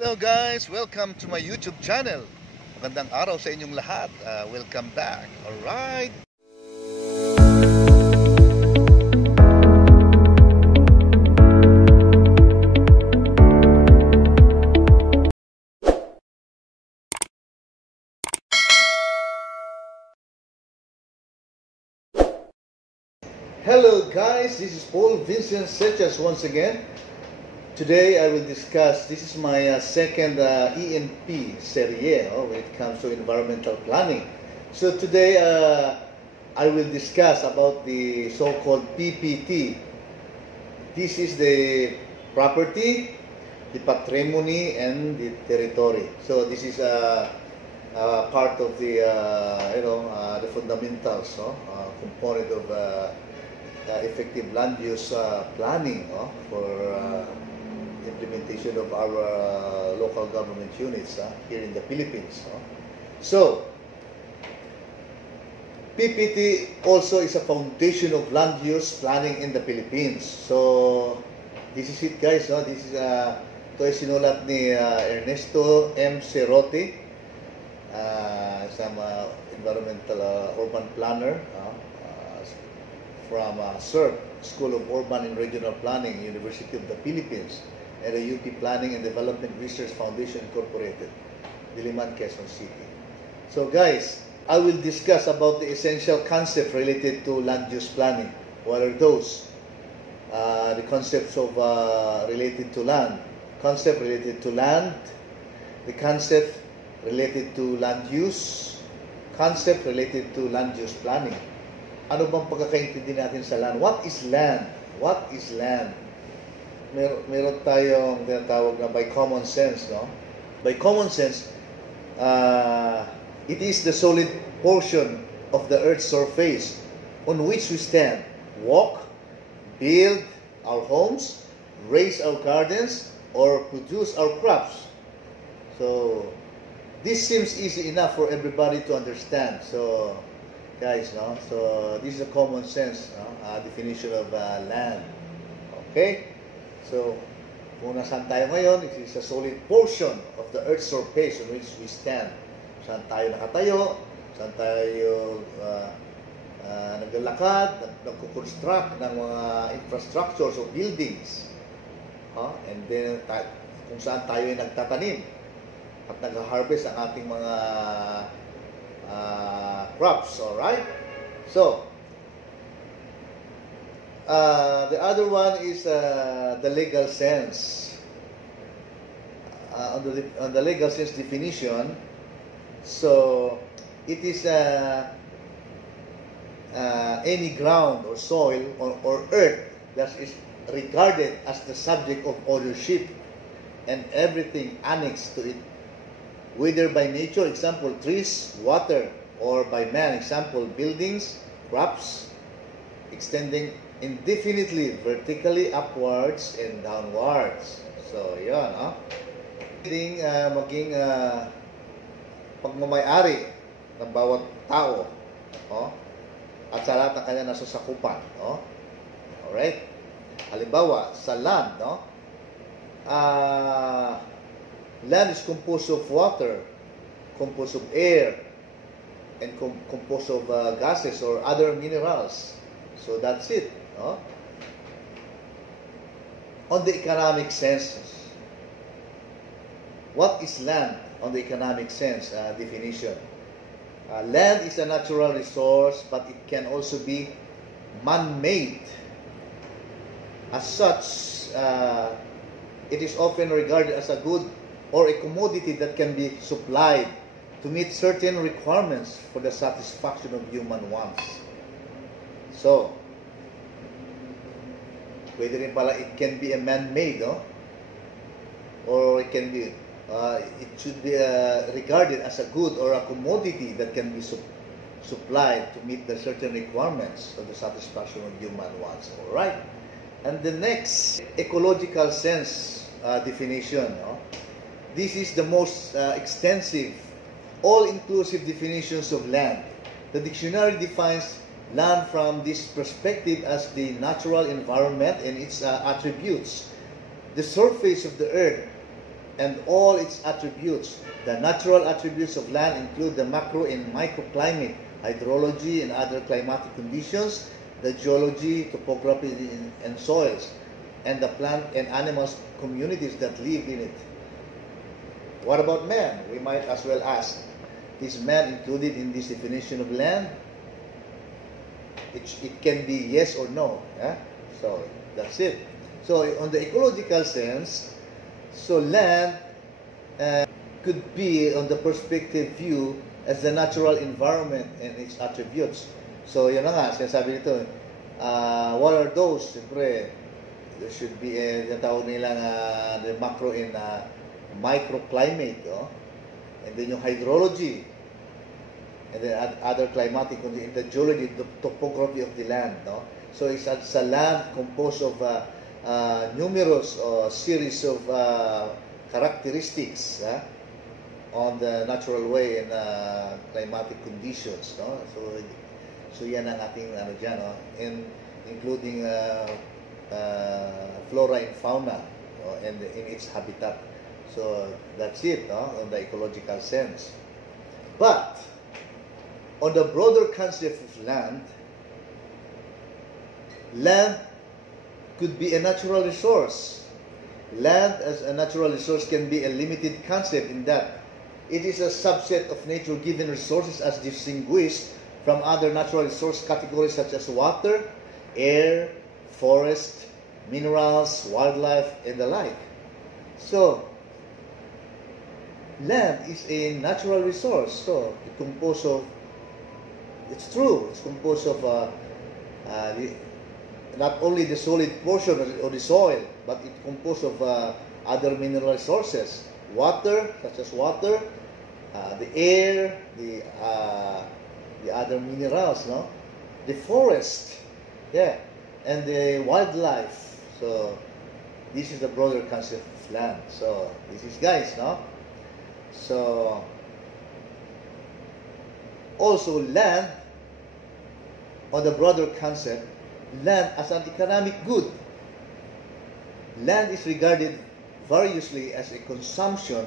Hello guys! Welcome to my YouTube channel. Magandang araw sa inyong lahat. Welcome back. Alright? Hello guys! This is Paul Vincent Sechas once again. Today I will discuss, this is my second ENP serie when it comes to environmental planning. So today I will discuss about the so-called PPT. This is the property, the patrimony, and the territory. So this is part of the the fundamentals, component of effective land use planning for implementation of our local government units here in the Philippines. So, PPT also is a foundation of land use planning in the Philippines. So, this is it guys. This is ito ay sinulat ni Ernesto M. Cerote, isang environmental urban planner from CERP, School of Urban and Regional Planning, University of the Philippines, and the UP Planning and Development Research Foundation Incorporated, Diliman, Quezon City. So guys, I will discuss about the essential concepts related to land use planning. What are those? The concepts of related to land, concept related to land, the concept related to land use, concept related to land use planning. Ano bang pagkakaintindi natin sa land? What is land? What is land? Meron tayong tinatawag na by common sense, no? By common sense, it is the solid portion of the earth's surface on which we stand, walk, build our homes, raise our gardens, or produce our crops. So, this seems easy enough for everybody to understand. So, guys, no? So, this is a common sense definition of land. Okay? So, kung nasaan tayo ngayon, it is a solid portion of the earth's surface on which we stand. Saan tayo nakatayo, saan tayo naglalakad, nagkukonstruct ng mga infrastructures o buildings. And then, kung saan tayo ay nagtatanim at nag-harvest ang ating mga crops, alright? So, the other one is the legal sense. On the legal sense definition, so it is any ground or soil or earth that is regarded as the subject of ownership and everything annexed to it, whether by nature, example trees, water, or by man, example buildings, crops, extending indefinitely vertically upwards and downwards. So, yun, maging pagmamayari ng bawat tao, at sa lahat ng kanya nasasakupan, alright? Halimbawa, sa land, land is composed of water, composed of air, and composed of gases or other minerals. So, that's it. On the economic sense, what is land on the economic sense definition? Land is a natural resource, but it can also be man-made. As such, it is often regarded as a good or a commodity that can be supplied to meet certain requirements for the satisfaction of human wants. So, pwede rin pala it can be a man-made, or it can be, it should be regarded as a good or a commodity that can be supplied to meet the certain requirements of the satisfaction of human wants. All right. And the next, ecological sense definition. This is the most extensive, all-inclusive definitions of land. The dictionary defines land from this perspective as the natural environment and its attributes, the surface of the earth and all its attributes. The natural attributes of land include the macro and microclimate, hydrology and other climatic conditions, the geology, topography, and soils, and the plant and animals communities that live in it. What about man? We might as well ask, is man included in this definition of land? It can be yes or no. Yeah? So that's it. So on the ecological sense, so land could be on the perspective view as the natural environment and its attributes. So yun na nga, sinasabi nito, what are those? Siyempre, there should be tawag nilang the macro and microclimate, and then yung hydrology, and then other climatic conditions, the geology, the topography of the land. No? So it's a land composed of numerous series of characteristics on the natural way and climatic conditions. No? So yan ang ating ano dyan, no? Including flora and fauna, and in its habitat. So that's it, no? On the ecological sense. But on the broader concept of land could be a natural resource. Land as a natural resource can be a limited concept in that it is a subset of nature-given resources as distinguished from other natural resource categories such as water, air, forest, minerals, wildlife, and the like. So, land is a natural resource. So, it's composed of, it's true, it's composed of not only the solid portion of the soil, but it's composed of other mineral resources. Water, such as water, the air, the other minerals, no? The forest, yeah, and the wildlife. So this is the broader concept of land. So this is, guys, no? So also land, on the broader concept, land as an economic good. Land is regarded variously as a consumption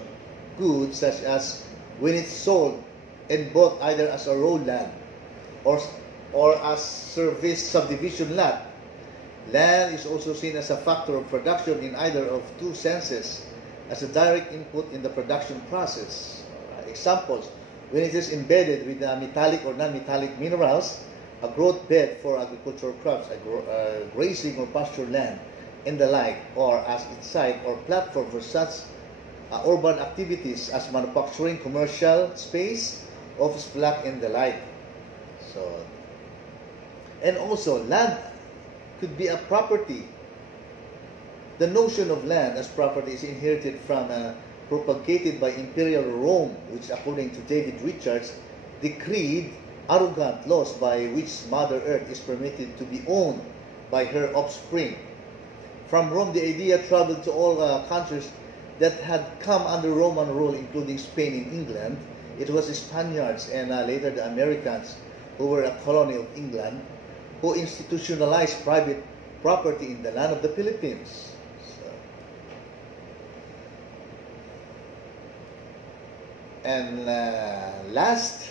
good, such as when it's sold and bought either as a raw land or as service subdivision lot. Land is also seen as a factor of production in either of two senses, as a direct input in the production process. Examples: when it is embedded with the metallic or non-metallic minerals, a growth bed for agricultural crops, grazing or pasture land, and the like, or as its site or platform for such urban activities as manufacturing, commercial space, office block, and the like. So, and also land could be a property. The notion of land as property is inherited from propagated by Imperial Rome, which, according to David Richards, decreed arrogant laws by which Mother Earth is permitted to be owned by her offspring. From Rome, the idea traveled to all countries that had come under Roman rule, including Spain and England. It was the Spaniards and later the Americans, who were a colony of England, who institutionalized private property in the land of the Philippines. So, and last,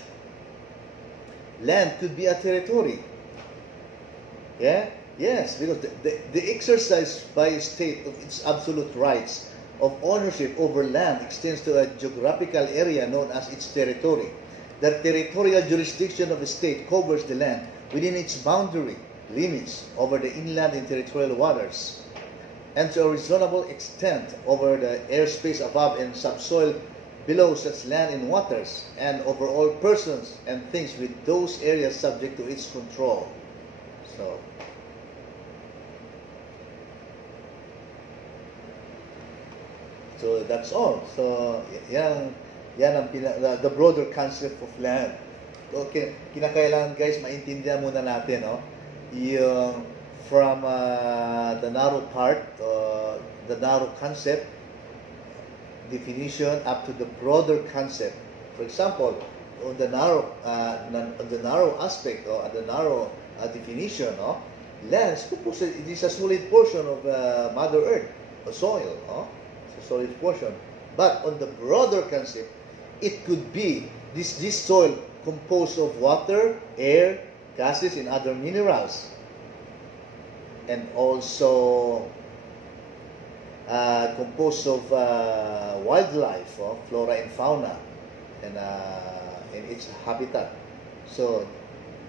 land could be a territory. Yeah? Yes, because the exercise by a state of its absolute rights of ownership over land extends to a geographical area known as its territory. The territorial jurisdiction of a state covers the land within its boundary limits over the inland and territorial waters, and to a reasonable extent over the airspace above and subsoil below such land and waters, and over all persons and things with those areas subject to its control. So that's all. So yan ang the broader concept of land. Okay, kinakailangan, guys, maintindihan muna natin, no? Yung from the narrow part, the narrow concept definition up to the broader concept. For example, on the narrow aspect or the narrow definition, no? Land it is a solid portion of Mother Earth, or soil, no? It's a solid portion. But on the broader concept, it could be this soil composed of water, air, gases, and other minerals, and also composed of wildlife, flora and fauna, and its habitat. So,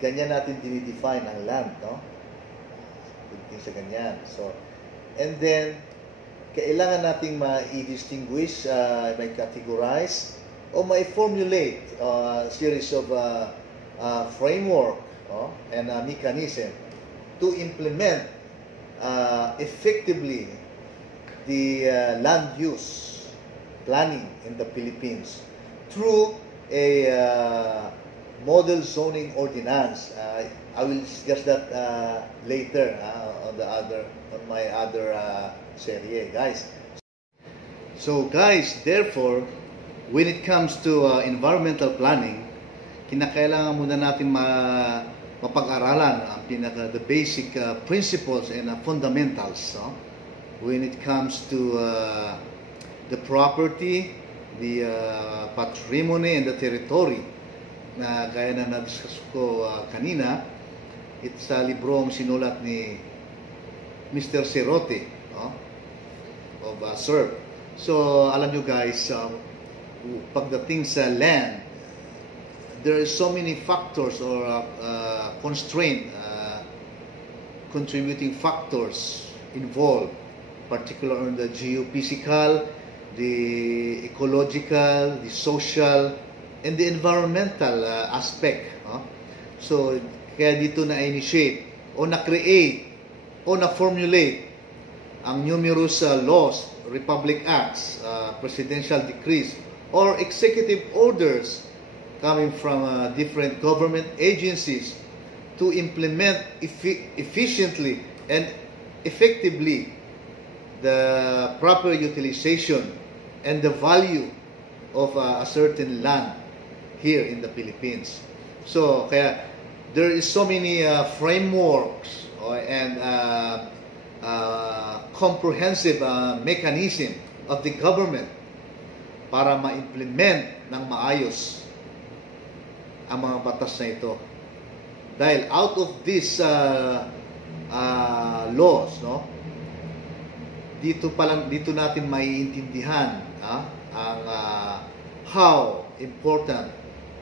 ganyan natin dinidefine ang land, no? Pagdating sa ganyan. So, and then, kailangan nating ma-distinguish, may categorize, o may formulate series of framework and mechanism to implement effectively the land use planning in the Philippines through a model zoning ordinance. I will discuss that later on my other serie, guys. So, guys, therefore, when it comes to environmental planning, kinakailangan muna natin mapag-aralan ang the basic principles and fundamentals when it comes to the property, the patrimony, and the territory na gaya na na-discuss ko kanina. It's a librong sinulat ni Mr. Cerote of SERP. So, alam nyo guys, pagdating sa land, there are so many factors or contributing factors involved, particularly on the geophysical, the ecological, the social, and the environmental aspect. So, kaya dito na-initiate o na-create o na-formulate ang numerous laws, republic acts, presidential decrees, or executive orders coming from different government agencies to implement efficiently and effectively the proper utilization and the value of a certain land here in the Philippines. So, kaya there is so many frameworks and comprehensive mechanism of the government para ma-implement ng maayos ang mga batas na ito. Dahil out of these laws, dito natin maiintindihan ang how important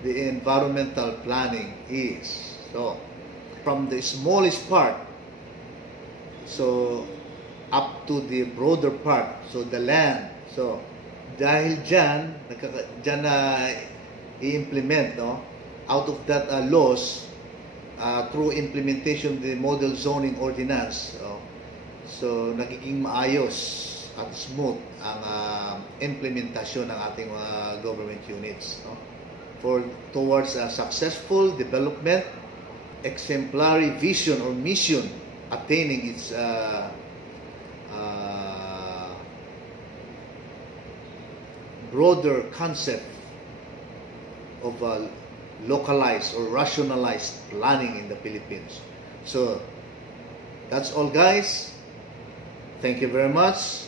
the environmental planning is. So, from the smallest part, so up to the broader part, so the land. So, dahil dyan na i-implement, out of that laws, through implementation of the model zoning ordinance, so nagiging maayos at smooth ang implementasyon ng ating mga government units towards a successful development, exemplary vision or mission attaining its broader concept of localized or rationalized planning in the Philippines. So, that's all, guys. Thank you very much,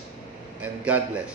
and God bless.